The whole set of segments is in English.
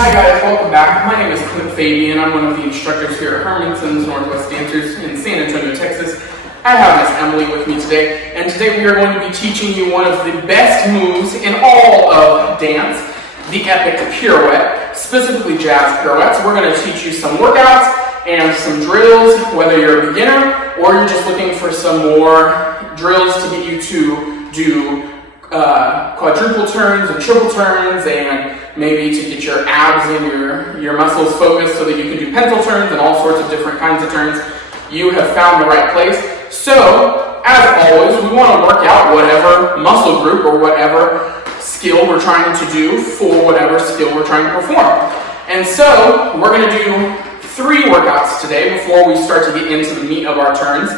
Hi guys, welcome back. My name is Clint Fabian. I'm one of the instructors here at Hermanson's Northwest Dancers in San Antonio, Texas. I have Miss Emily with me today, and today we are going to be teaching you one of the best moves in all of dance, the epic pirouette, specifically jazz pirouettes. We're going to teach you some workouts and some drills, whether you're a beginner or you're just looking for some more drills to get you to do quadruple turns and triple turns, and maybe to get your abs and your muscles focused so that you can do pencil turns and all sorts of different kinds of turns. You have found the right place. So, as always, we want to work out whatever muscle group or whatever skill we're trying to do for whatever skill we're trying to perform. And so, we're going to do 3 workouts today before we start to get into the meat of our turns,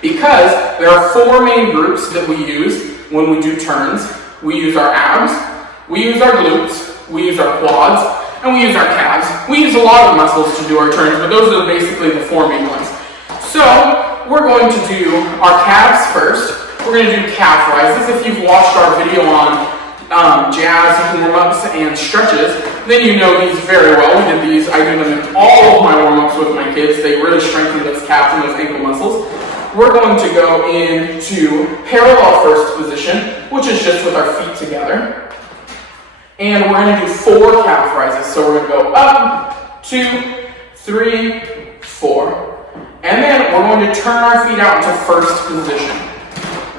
because there are 4 main groups that we use when we do turns. We use our abs, we use our glutes, we use our quads, and we use our calves. We use a lot of muscles to do our turns, but those are basically the 4 main ones. So, we're going to do our calves first. We're going to do calf rises. If you've watched our video on jazz warm-ups and stretches, then you know these very well. We did these, I do them in all of my warm-ups with my kids. They really strengthen those calves and those ankle muscles. We're going to go into parallel first position, which is just with our feet together. And we're going to do 4 calf rises. So we're going to go up, 2, 3, 4. And then we're going to turn our feet out into first position.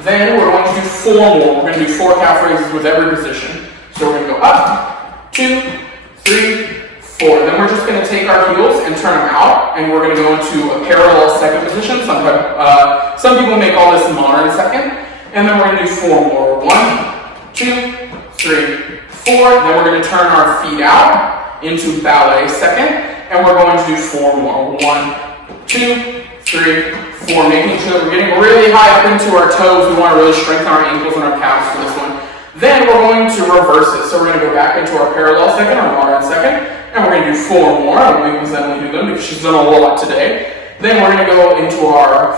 Then we're going to do 4 more. We're going to do 4 calf raises with every position. So we're going to go up, 2, 3, 4. Then we're just going to take our heels and turn them out, and we're going to go into a parallel second position. Some people make all this modern second. And then we're going to do 4 more. 1, 2, 3, 4. Then we're going to turn our feet out into ballet second, and we're going to do 4 more. 1, 2, 3, 4. Making sure that we're getting really high up into our toes. We want to really strengthen our ankles and our calves for this one. Then we're going to reverse it. So we're going to go back into our parallel second, our modern second, and we're going to do 4 more. I don't make Miss Emily do them because she's done a lot today. Then we're going to go into our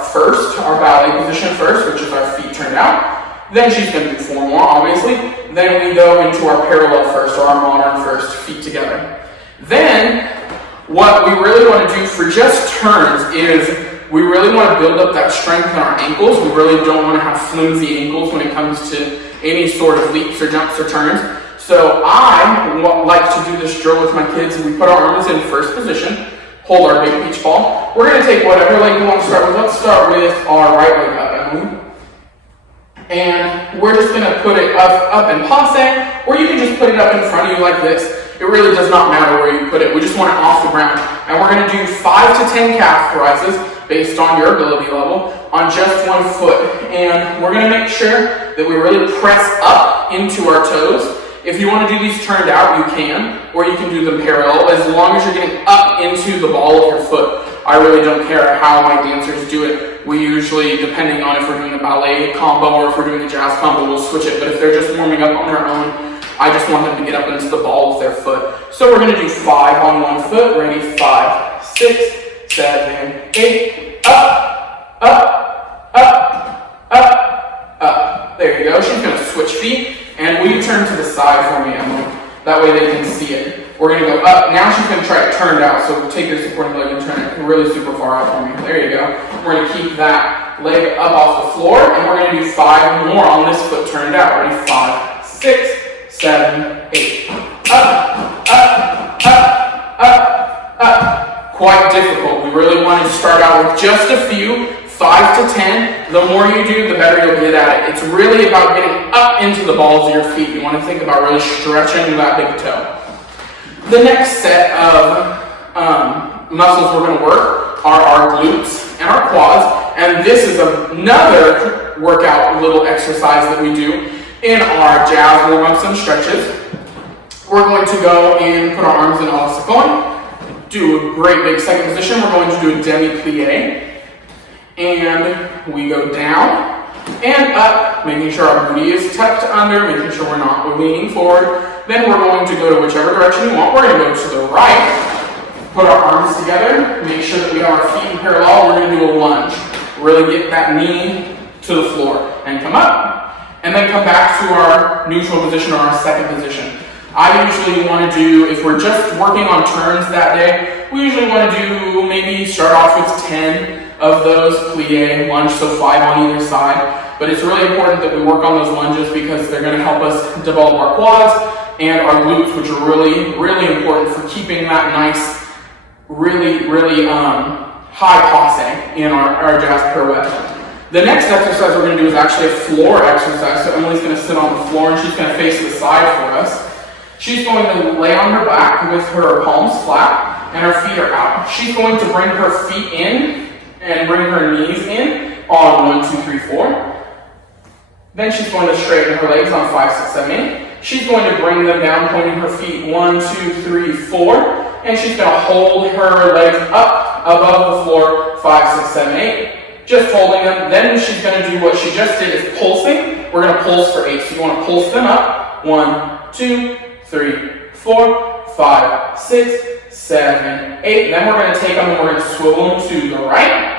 ballet position first, which is our feet turned out. Then she's going to do 4 more, obviously. Then we go into our parallel first, or our modern first, feet together. Then, what we really want to do for just turns is we really want to build up that strength in our ankles. We really don't want to have flimsy ankles when it comes to any sort of leaps or jumps or turns. So I like to do this drill with my kids. We put our arms in first position, hold our big beach ball. We're going to take whatever leg you want to start with. Let's start with our right leg up, Emily. And we're just going to put it up in passe, or you can just put it up in front of you like this. It really does not matter where you put it. We just want it off the ground. And we're going to do 5 to 10 calf rises based on your ability level on just 1 foot. And we're going to make sure that we really press up into our toes. If you want to do these turned out, you can, or you can do them parallel, as long as you're getting up into the ball of your foot. I really don't care how my dancers do it. We usually, depending on if we're doing a ballet combo or if we're doing a jazz combo, we'll switch it. But if they're just warming up on their own, I just want them to get up into the ball of their foot. So we're going to do 5 on 1 foot. Ready? 5, 6, 7, 8. Up, up, up, up, up. There you go. She's going to switch feet. And will you turn to the side for me, Emily? That way they can see it. We're going to go up. Now she's going to try it turned out. So take your supporting leg and turn it really super far out for me. There you go. We're going to keep that leg up off the floor. And we're going to do 5 more on this foot turned out. Ready? 5, 6, 7, 8. Up, up, up, up, up. Quite difficult. We really want to start out with just a few. 5 to 10, the more you do, the better you'll get at it. It's really about getting up into the balls of your feet. You want to think about really stretching that big toe. The next set of muscles we're going to work are our glutes and our quads. And this is another workout little exercise that we do in our jazz warm-ups and stretches. We're going to go and put our arms in ossicon, do a great big second position. We're going to do a demi-plie. And we go down and up, making sure our booty is tucked under, making sure we're not leaning forward. Then we're going to go to whichever direction you want. We're going to go to the right, put our arms together, make sure that we have our feet in parallel. We're going to do a lunge. Really get that knee to the floor and come up. And then come back to our neutral position or our second position. I usually want to do, if we're just working on turns that day, we usually want to do maybe start off with 10 of those plie lunge, so 5 on either side. But it's really important that we work on those lunges because they're going to help us develop our quads and our glutes, which are really, really important for keeping that nice, really, really high passe in our jazz pirouette. The next exercise we're going to do is actually a floor exercise. So Emily's going to sit on the floor and she's going to face the side for us. She's going to lay on her back with her palms flat and her feet are out. She's going to bring her feet in and bring her knees in on 1, 2, 3, 4. Then she's going to straighten her legs on 5, 6, 7, 8. She's going to bring them down, pointing her feet 1, 2, 3, 4. And she's going to hold her legs up above the floor 5, 6, 7, 8. Just holding them. Then she's going to do what she just did, is pulsing. We're going to pulse for 8. So you want to pulse them up. 1, 2, 3, 4, 5, 6, 7, 8. Then we're going to take them and we're going to swivel them to the right.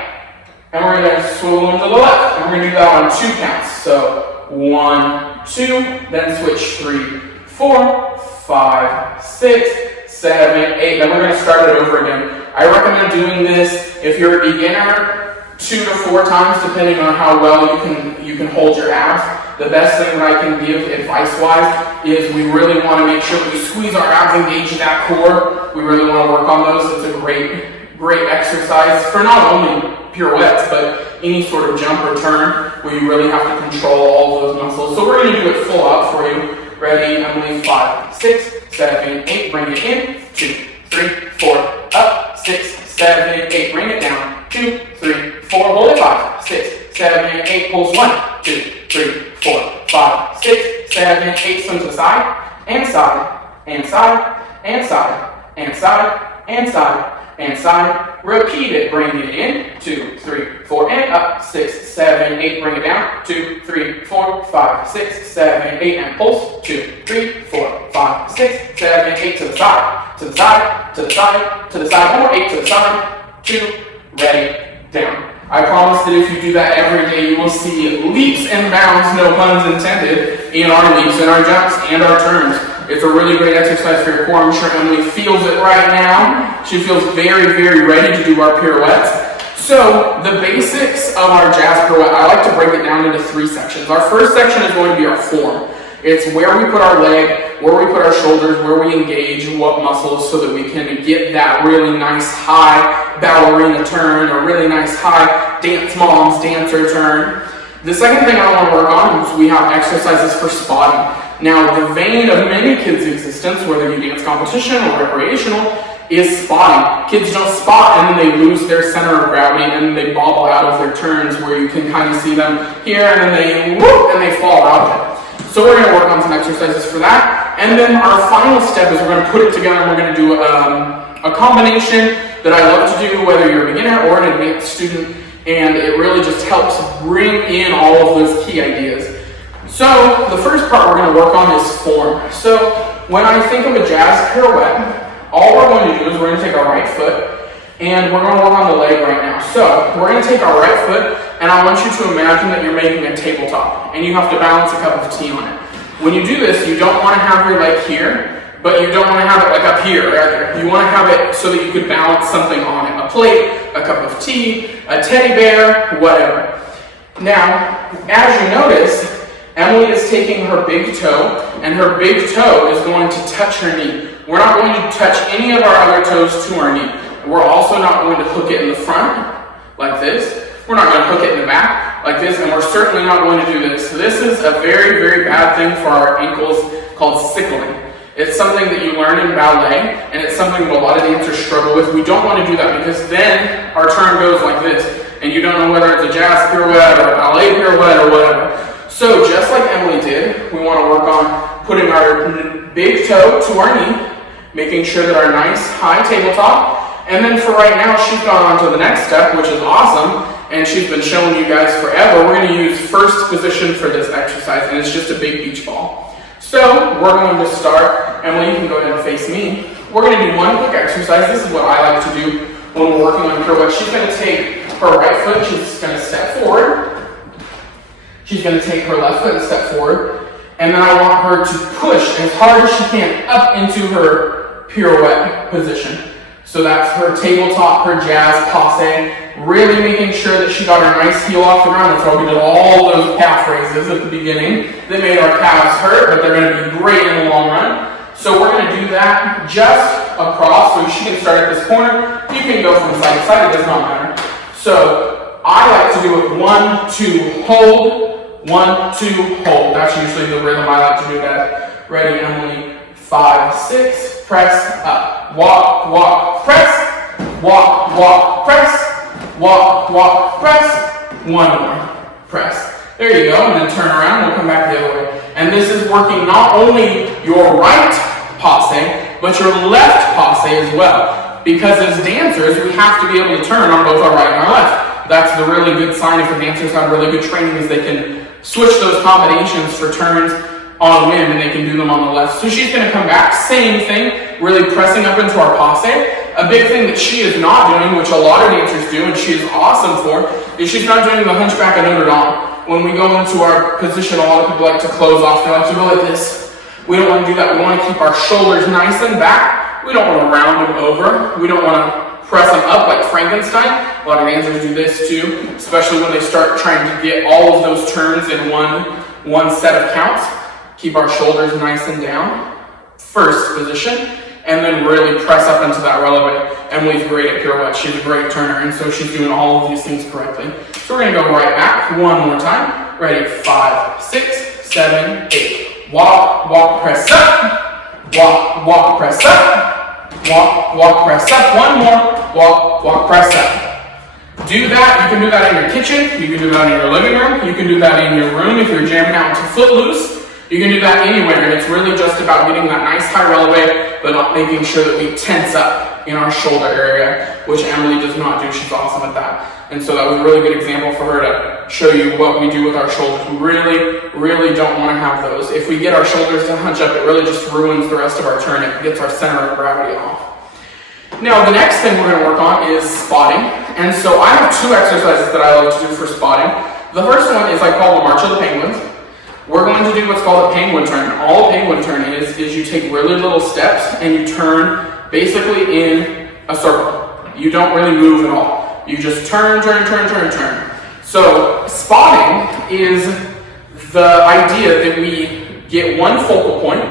And we're going to swivel them to the left. And we're going to do that on 2 counts. So 1, 2, then switch 3, 4, 5, 6, 7, 8. Then we're going to start it over again. I recommend doing this if you're a beginner 2 to 4 times, depending on how well you can hold your abs. The best thing that I can give advice-wise is we really want to make sure we squeeze our abs, engage that core. We really want to work on those. It's a great exercise for not only pirouettes, but any sort of jump or turn where you really have to control all of those muscles. So we're going to do it full out for you. Ready, Emily? 5, 6, 7, 8. Bring it in. 2, 3, 4. Up. 6, 7, 8. Bring it down. 2, 3, 4. Hold it. 5, 6, 7, 8. Pulse 1, 2, 3, 4, 5, 6, 7, 8. Swing to the side and side and side and side and side and side and side. Repeat it. Bring it in. 2, 3, 4, and up. 6, 7, 8. Bring it down. 2, 3, 4, 5, 6, 7, 8, and pulse. 2, 3, 4, 5, 6, 7, 8. To the side, to the side, to the side, to the side. One more. 8 to the side. 2. Ready. Down. I promise that if you do that every day, you will see leaps and bounds, no puns intended, in our leaps and our jumps and our turns. It's a really great exercise for your core. I'm sure Emily feels it right now. She feels very, very ready to do our pirouettes. So the basics of our jazz pirouette, I like to break it down into 3 sections. Our first section is going to be our form. It's where we put our leg, where we put our shoulders, where we engage what muscles so that we can get that really nice high ballerina turn or really nice high dance mom's dancer turn. The second thing I want to work on is we have exercises for spotting. Now, the vein of many kids' existence, whether you dance competition or recreational, is spotting. Kids don't spot and then they lose their center of gravity and then they bobble out of their turns where you can kind of see them here and then they whoop and they fall out of it. So we're going to work on some exercises for that. And then our final step is we're going to put it together and we're going to do a combination that I love to do whether you're a beginner or an advanced student, and it really just helps bring in all of those key ideas. So the first part we're going to work on is form. So when I think of a jazz pirouette, all we're going to do is we're going to take our right foot and we're going to work on the leg right now. So we're going to take our right foot and I want you to imagine that you're making a tabletop and you have to balance a cup of tea on it. When you do this, you don't want to have your leg here, but you don't want to have it like up here either. You want to have it so that you could balance something on it. A plate, a cup of tea, a teddy bear, whatever. Now, as you notice, Emily is taking her big toe, and her big toe is going to touch her knee. We're not going to touch any of our other toes to our knee. We're also not going to hook it in the front, like this. We're not going to hook it in the back, like this, and we're certainly not going to do this. This is a very, very bad thing for our ankles called sickling. It's something that you learn in ballet, and it's something that a lot of dancers struggle with. We don't want to do that because then our turn goes like this, and you don't know whether it's a jazz pirouette or a ballet pirouette or whatever. So just like Emily did, we want to work on putting our big toe to our knee, making sure that our nice high tabletop, and then for right now, she's gone on to the next step, which is awesome, and she's been showing you guys forever. We're going to use first position for this exercise, and it's just a big beach ball. So we're going to start. Emily, you can go ahead and face me. We're going to do one quick exercise. This is what I like to do when we're working on pirouette. She's going to take her right foot, she's going to step forward. She's going to take her left foot and step forward. And then I want her to push as hard as she can up into her pirouette position. So that's her tabletop, her jazz passe, really making sure that she got her nice heel off the ground. That's why we did all those calf raises at the beginning that made our calves hurt, but they're going to be great in the long run. So we're going to do that just across, so she can start at this corner. You can go from side to side, it does not matter. So I like to do it 1, 2, hold, 1, 2, hold. That's usually the rhythm I like to do that. Ready, Emily? 5, 6, press up. Walk, walk, press. Walk, walk, press. Walk, walk, press. 1 more. Press. There you go. And then turn around. We'll come back the other way. And this is working not only your right passe, but your left passe as well. Because as dancers, we have to be able to turn on both our right and our left. That's the really good sign if the dancers have really good training, is they can switch those combinations for turns on a whim, and they can do them on the left. So she's going to come back, same thing, really pressing up into our passe. A big thing that she is not doing, which a lot of dancers do, and she is awesome for, is she's not doing the hunchback of Notre Dame. When we go into our position, a lot of people like to close off. They like to go like this. We don't want to do that. We want to keep our shoulders nice and back. We don't want to round them over. We don't want to press them up like Frankenstein. A lot of dancers do this too, especially when they start trying to get all of those turns in one set of counts. Keep our shoulders nice and down. First position. And then really press up into that releve. Emily's great at pirouette. She's a great turner, and so she's doing all of these things correctly. So we're going to go right back 1 more time. Ready? 5, 6, 7, 8. Walk, walk, press up. Walk, walk, press up. Walk, walk, press up. 1 more. Walk, walk, press up. Do that. You can do that in your kitchen. You can do that in your living room. You can do that in your room if you're jamming out to Footloose. You can do that anywhere, and it's really just about getting that nice high releve, but not making sure that we tense up in our shoulder area, which Emily does not do. She's awesome at that. And so that was a really good example for her to show you what we do with our shoulders. We really, really don't want to have those. If we get our shoulders to hunch up, it really just ruins the rest of our turn. It gets our center of gravity off. Now, the next thing we're going to work on is spotting. And so I have 2 exercises that I like to do for spotting. The first one is I call the March of the Penguins. We're going to do what's called a penguin turn. All a penguin turn is you take really little steps and you turn basically in a circle. You don't really move at all. You just turn, turn, turn, turn, turn. So spotting is the idea that we get one focal point.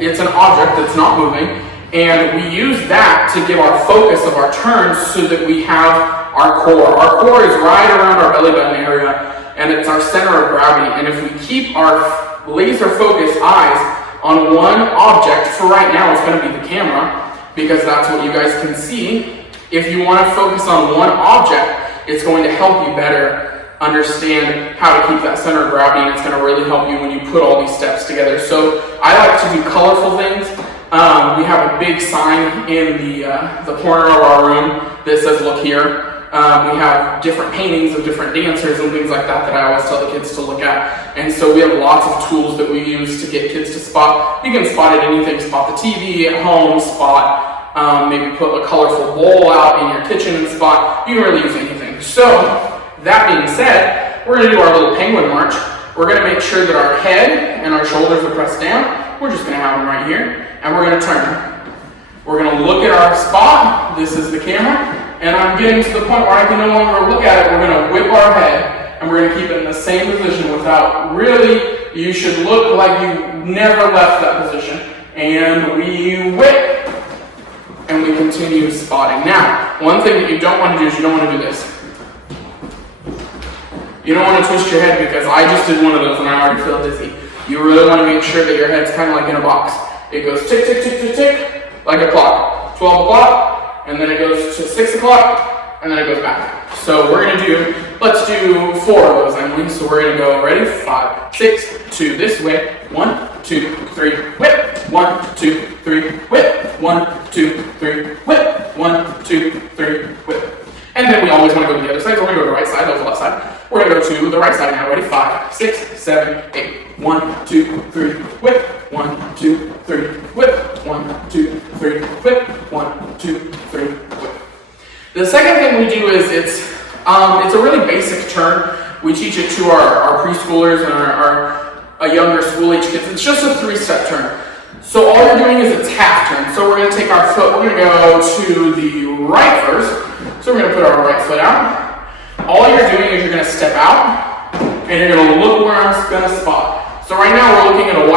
It's an object that's not moving, and we use that to give our focus of our turns so that we have our core. Our core is right around our belly button area, and it's our center of gravity. And if we keep our laser focused eyes on one object, for right now it's going to be the camera, because that's what you guys can see. If you want to focus on one object, it's going to help you better understand how to keep that center of gravity, and it's going to really help you when you put all these steps together. So I like to do colorful things. We have a big sign in the corner of our room that says, "Look here." We have different paintings of different dancers and things like that I always tell the kids to look at. And so we have lots of tools that we use to get kids to spot. You can spot at anything, spot the TV at home, spot, maybe put a colorful bowl out in your kitchen and spot. You can really use anything. So, that being said, we're going to do our little penguin march. We're going to make sure that our head and our shoulders are pressed down. We're just going to have them right here. And we're going to turn. We're going to look at our spot. This is the camera. And I'm getting to the point where I can no longer look at it. We're going to whip our head, and we're going to keep it in the same position without really, you should look like you never left that position. And we whip, and we continue spotting. Now, one thing that you don't want to do is you don't want to do this. You don't want to twist your head, because I just did one of those and I already feel dizzy. You really want to make sure that your head's kind of like in a box. It goes tick, tick, tick, tick, tick, like a clock. 12 o'clock. And then it goes to 6 o'clock, and then it goes back. So we're going to do, let's do 4 of those, Emily. So we're going to go, ready? 5, 6, 2, this way. 1, 2, 3, whip. 1, 2, 3, whip. 1, 2, 3, whip. 1, 2, 3, whip. And then we always want to go to the other side, so we're going to go to the right side, that was the left side. We're going to go to the right side now, ready? 5, 6, 7, 8. 1, 2, 3, whip. 1, 2, 3, whip. 1, 2, 3, whip. 1, 2, 3, whip. The second thing we do is it's a really basic turn. We teach it to our preschoolers and our younger school age kids, it's just a 3-step turn. So all you're doing is it's half turn. So we're going to take our foot, we're going to go to the right first. So we're going to put our right foot out. All you're doing is you're going to step out, and you're going to look where I'm going to spot. So right now we're looking at a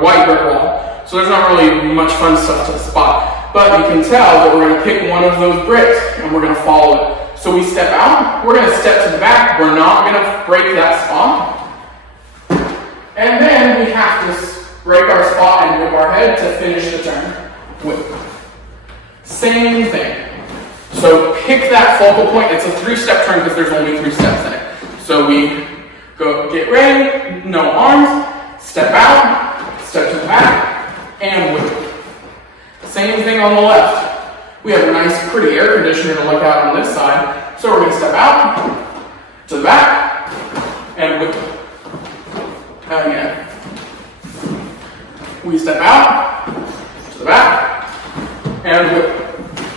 white brick wall. So there's not really much fun stuff to spot. But you can tell that we're going to pick one of those bricks, and we're going to follow it. So we step out, we're going to step to the back, we're not going to break that spot. And then we have to break our spot and whip our head to finish the turn. Whip. Same thing. So pick that focal point. It's a 3-step turn because there's only 3 steps in it. So we go, get ready, no arms, step out, step to the back, and whip. Same thing on the left. We have a nice, pretty air conditioner to look out on this side. So we're going to step out, to the back, and whip. Again. We step out, to the back, and whip.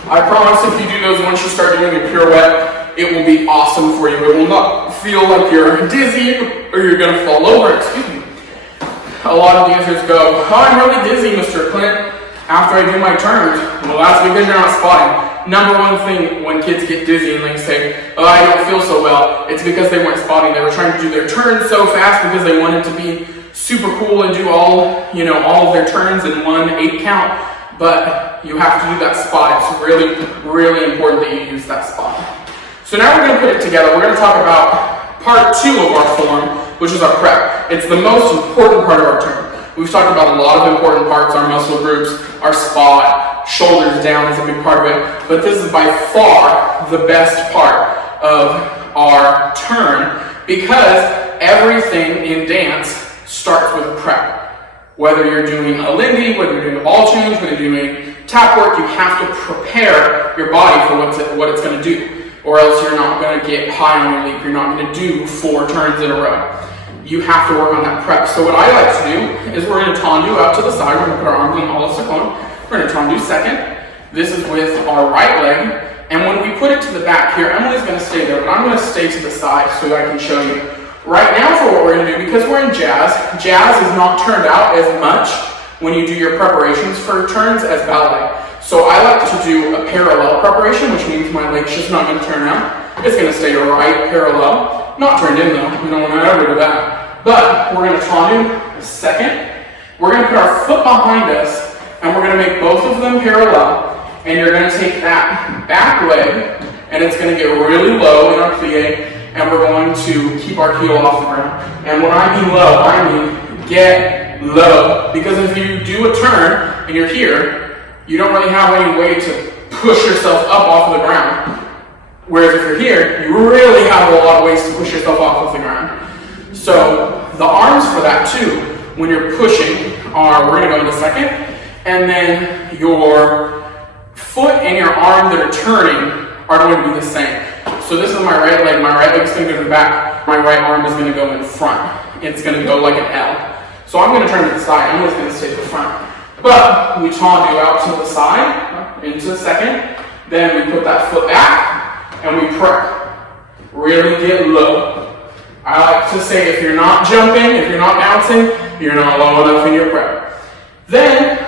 I promise if you do those, once you start doing a pirouette, it will be awesome for you. It will not feel like you're dizzy or you're going to fall over. Excuse me. A lot of dancers go, oh, I'm really dizzy, Mr. Clint, after I do my turns. Well, that's because you're not spotting. Number one thing when kids get dizzy and they say, oh, I don't feel so well, it's because they weren't spotting. They were trying to do their turns so fast because they wanted to be super cool and do all of their turns in 1 8 count. But you have to do that spot. It's really, really important that you use that spot. So now we're going to put it together. We're going to talk about part 2 of our form, which is our prep. It's the most important part of our turn. We've talked about a lot of important parts, our muscle groups, our spot, shoulders down is a big part of it, but this is by far the best part of our turn because everything in dance starts with prep. Whether you're doing a Lindy, whether you're doing a ball change, whether you're doing tap work, you have to prepare your body for what it's going to do, or else you're not going to get high on your leap. You're not going to do 4 turns in a row. You have to work on that prep. So what I like to do is we're going to tendu out to the side. We're going to put our arms on all the cone. We're going to tendu second. This is with our right leg. And when we put it to the back here, Emily's going to stay there, but I'm going to stay to the side so that I can show you. Right now for what we're going to do, because we're in jazz, jazz is not turned out as much when you do your preparations for turns as ballet. So I like to do a parallel preparation, which means my leg's just not going to turn out. It's going to stay right parallel. Not turned in though, we don't want to ever do that. But we're going to tendu second. We're going to put our foot behind us, and we're going to make both of them parallel. And you're going to take that back leg, and it's going to get really low in our plie, and we're going to keep our heel off the ground. And when I mean low, I mean get low. Because if you do a turn and you're here, you don't really have any way to push yourself up off of the ground. Whereas if you're here, you really have a lot of ways to push yourself off of the ground. So the arms for that too, when you're pushing, we're going to go into second, and then your foot and your arm that are turning are going to be the same. So this is my right leg. My right leg's going to go to the back. My right arm is going to go in front. It's going to go like an L. So I'm going to turn to the side. I'm just going to stay to the front. But we tendu out to the side, into the second. Then we put that foot back, and we prep. Really get low. I like to say if you're not jumping, if you're not bouncing, you're not low enough in your prep. Then,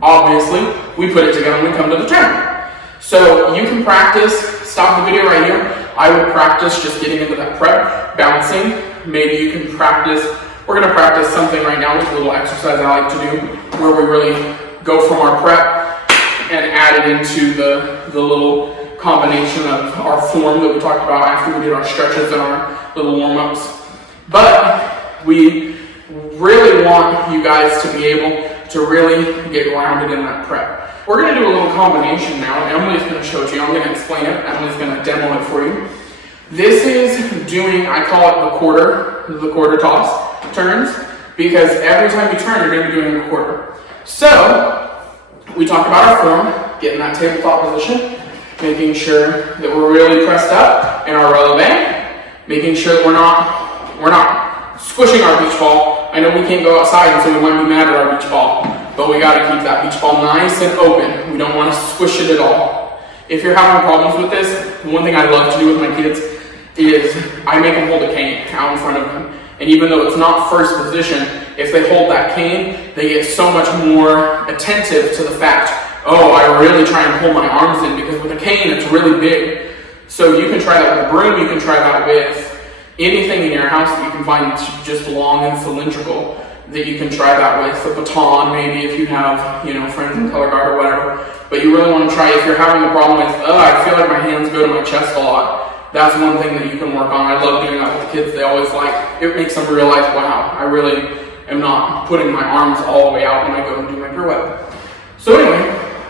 obviously, we put it together when we come to the turn. So you can practice, stop the video right here. I would practice just getting into that prep, bouncing. Maybe you can practice, we're going to practice something right now with a little exercise I like to do where we really go from our prep and add it into the little combination of our form that we talked about after we did our stretches and our little warm-ups. But we really want you guys to be able to really get grounded in that prep. We're going to do a little combination now, and Emily's going to show it to you. I'm going to explain it. Emily's going to demo it for you. This is doing, I call it the quarter toss turns, because every time you turn, you're going to be doing a quarter. So, we talked about our form, getting that tabletop position, making sure that we're really pressed up in our releve, making sure that we're not squishing our beach ball. I know we can't go outside and so we might be mad at our beach ball, but we got to keep that beach ball nice and open. We don't want to squish it at all. If you're having problems with this, one thing I love to do with my kids is I make them hold a cane out in front of them. And even though it's not first position, if they hold that cane, they get so much more attentive to the fact, oh, I really try and pull my arms in, because with a cane, it's really big. So you can try that with a broom, you can try that with anything in your house that you can find that's just long and cylindrical, that you can try that with. A baton, maybe, if you have, friends in color guard or whatever. But you really want to try, if you're having a problem with, I feel like my hands go to my chest a lot, that's one thing that you can work on. I love doing that with the kids. They always it makes them realize, wow, I really am not putting my arms all the way out when I go and do my pirouette. So anyway,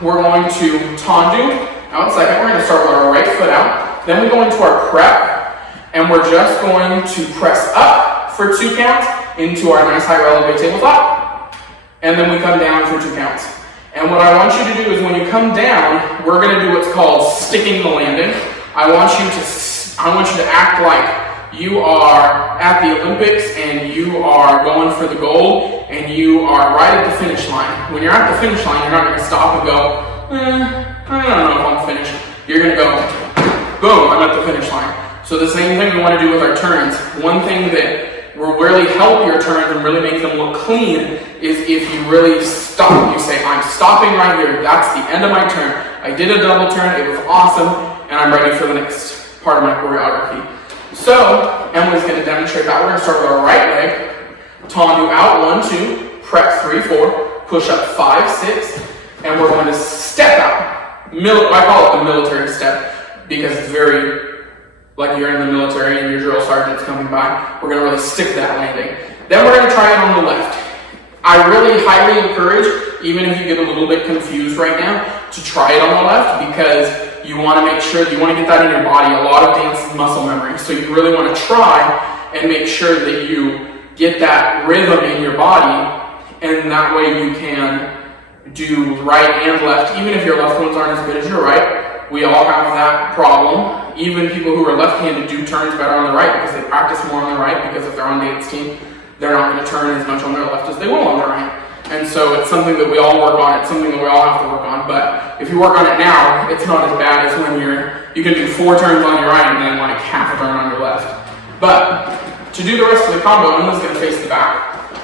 we're going to tendu out second. We're going to start with our right foot out. Then we go into our prep, and we're just going to press up for 2 counts into our nice high releve tabletop. And then we come down for 2 counts. And what I want you to do is when you come down, we're going to do what's called sticking the landing. I want you to act like you are at the Olympics and you are going for the gold and you are right at the finish line. When you're at the finish line, you're not going to stop and go, I don't know if I'm finished. You're going to go, boom, I'm at the finish line. So the same thing we want to do with our turns. One thing that will really help your turns and really make them look clean is if you really stop. You say, I'm stopping right here. That's the end of my turn. I did a double turn. It was awesome. And I'm ready for the next part of my choreography. So Emily's going to demonstrate that. We're going to start with our right leg. Tendu out, 1, 2, prep 3, 4, push up 5, 6, and we're going to step out. I call it the military step because it's very like you're in the military and your drill sergeant's coming by. We're going to really stick that landing. Then we're going to try it on the left. I really highly encourage, even if you get a little bit confused right now, to try it on the left because you want to make sure, you want to get that in your body. A lot of dance is muscle memory. So you really want to try and make sure that you get that rhythm in your body, and that way you can do right and left. Even if your left ones aren't as good as your right, we all have that problem. Even people who are left-handed do turns better on the right because they practice more on the right, because if they're on dance team, they're not going to turn as much on their left as they will on their right. And so it's something that we all work on. It's something that we all have to work on. But if you work on it now, it's not as bad as when you can do 4 turns on your right and then like half a turn on your left. But to do the rest of the combo, Emma's going to face the back.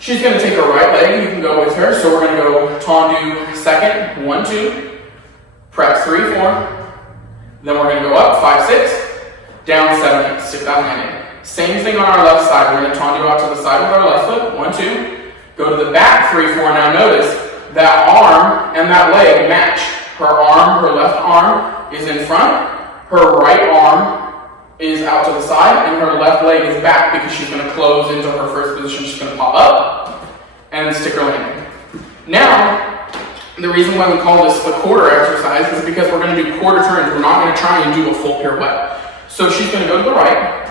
She's going to take her right leg. You can go with her. So we're going to go tendu second, 1, 2, prep 3, 4. Then we're going to go up 5, 6, down 7, 8. Stick that landing. Same thing on our left side. We're going to tendu out to the side with our left foot. 1, 2. Go to the back 3, 4. Now notice that arm and that leg match. Her left arm is in front. Her right arm is out to the side, and her left leg is back because she's going to close into her first position. She's going to pop up and stick her landing. Now, the reason why we call this the quarter exercise is because we're going to do quarter turns. We're not going to try and do a full pirouette. So she's going to go to the right,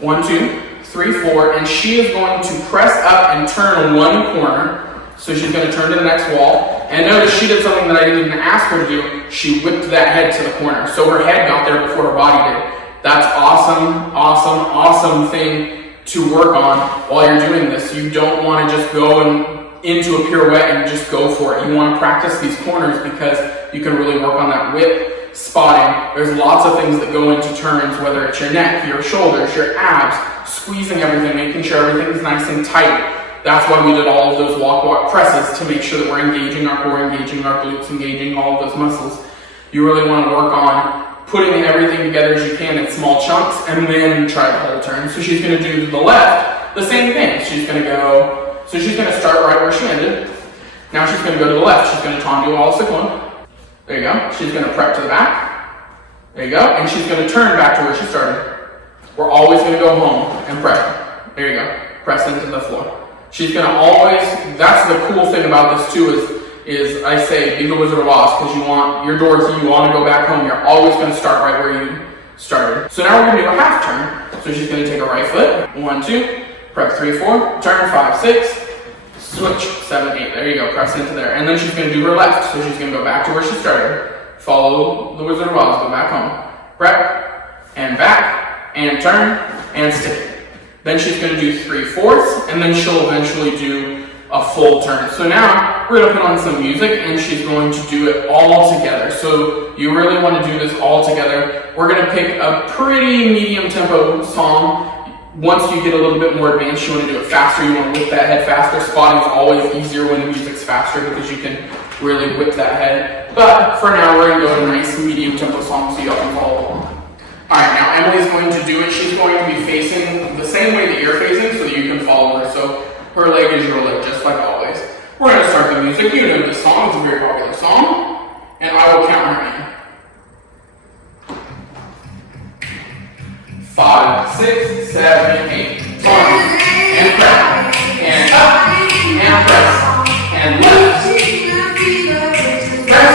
1, 2, 3, 4, and she is going to press up and turn 1 corner. So she's going to turn to the next wall. And notice she did something that I didn't even ask her to do. She whipped that head to the corner. So her head got there before her body did. That's awesome, awesome, awesome thing to work on while you're doing this. You don't want to just go into a pirouette and just go for it. You want to practice these corners because you can really work on that whip, spotting. There's lots of things that go into turns, whether it's your neck, your shoulders, your abs, squeezing everything, making sure everything's nice and tight. That's why we did all of those walk presses, to make sure that we're engaging our core, engaging our glutes, engaging all of those muscles. You really want to work on putting everything together as you can in small chunks, and then try the whole turn. So she's going to do the left, the same thing. She's going to start right where she ended. Now she's going to go to the left. She's going to tendu all sequin. There you go. She's going to prep to the back. There you go. And she's going to turn back to where she started. We're always going to go home and prep. There you go. Press into the floor. She's going to always, that's the cool thing about this too, is I say, be the Wizard of Oz, because you want your doors, you want to go back home. You're always going to start right where you started. So now we're going to do a half turn. So she's going to take a right foot, 1, 2, prep 3, 4, turn 5, 6, switch 7, 8. There you go, press into there. And then she's going to do her left. So she's going to go back to where she started. Follow the Wizard of Oz, go back home. Prep, and back, and turn, and stick. Then she's going to do 3/4, and then she'll eventually do a full turn. So now we're going to put on some music, and she's going to do it all together. So you really want to do this all together. We're going to pick a pretty medium tempo song. Once you get a little bit more advanced, you want to do it faster, you want to whip that head faster. Spotting is always easier when the music's faster because you can really whip that head. But for now, we're going to go to a nice medium tempo song so y'all can follow along. Alright, now Emily's going to do it. She's going to be facing the same way that you're facing so that you can follow her. So her leg is your leg, just like always. We're going to start the music. You know this song. It's a very popular song. And I will count her in. 5, 6, 7, 8. Turn and press. And up and press. And left. Press.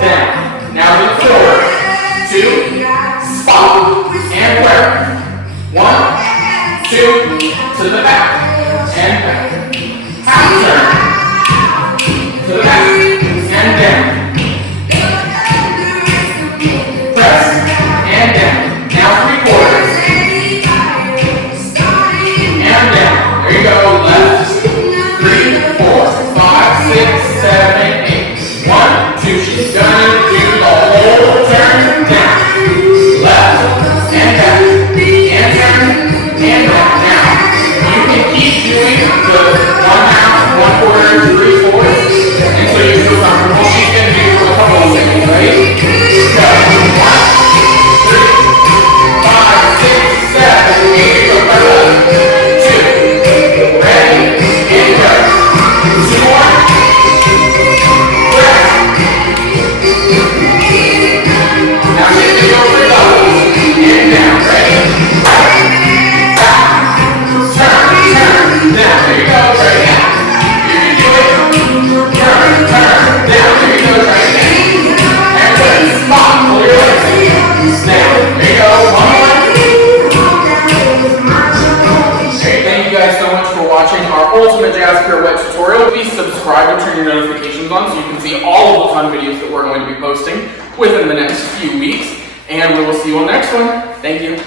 Down. Now look forward. 2. Spot. And press. 1, 2. To the back. And back. Half turn. To the back. And down. Press. And down. Now 3/4. And down. There you go. Left. 3, 4, 5, 6, 7, 8. 1, 2. She's gonna do the whole turn down. Left. And back. And turn. And back. Now, you can keep doing the 1/2, 1/4, 3/4 until you feel comfortable. She's gonna do it for a couple of seconds. Ready? Go. 1, 3, 5, 6, 7, 8, go right up. 2, ready, and go. 2 more. Press. Now shift to go for doubles. And down, ready? Back. Turn, down. There you go, right now. You can do it. Turn, down. There you go, right now. And good. Spot. Pull your legs. Down. There you go. One more. Okay, thank you guys so much for watching our Ultimate Jazz Pirouette tutorial. Please subscribe and turn your notifications on so you can see all of the fun videos that we're going to be posting within the next few weeks. And we will see you on the next one. Thank you.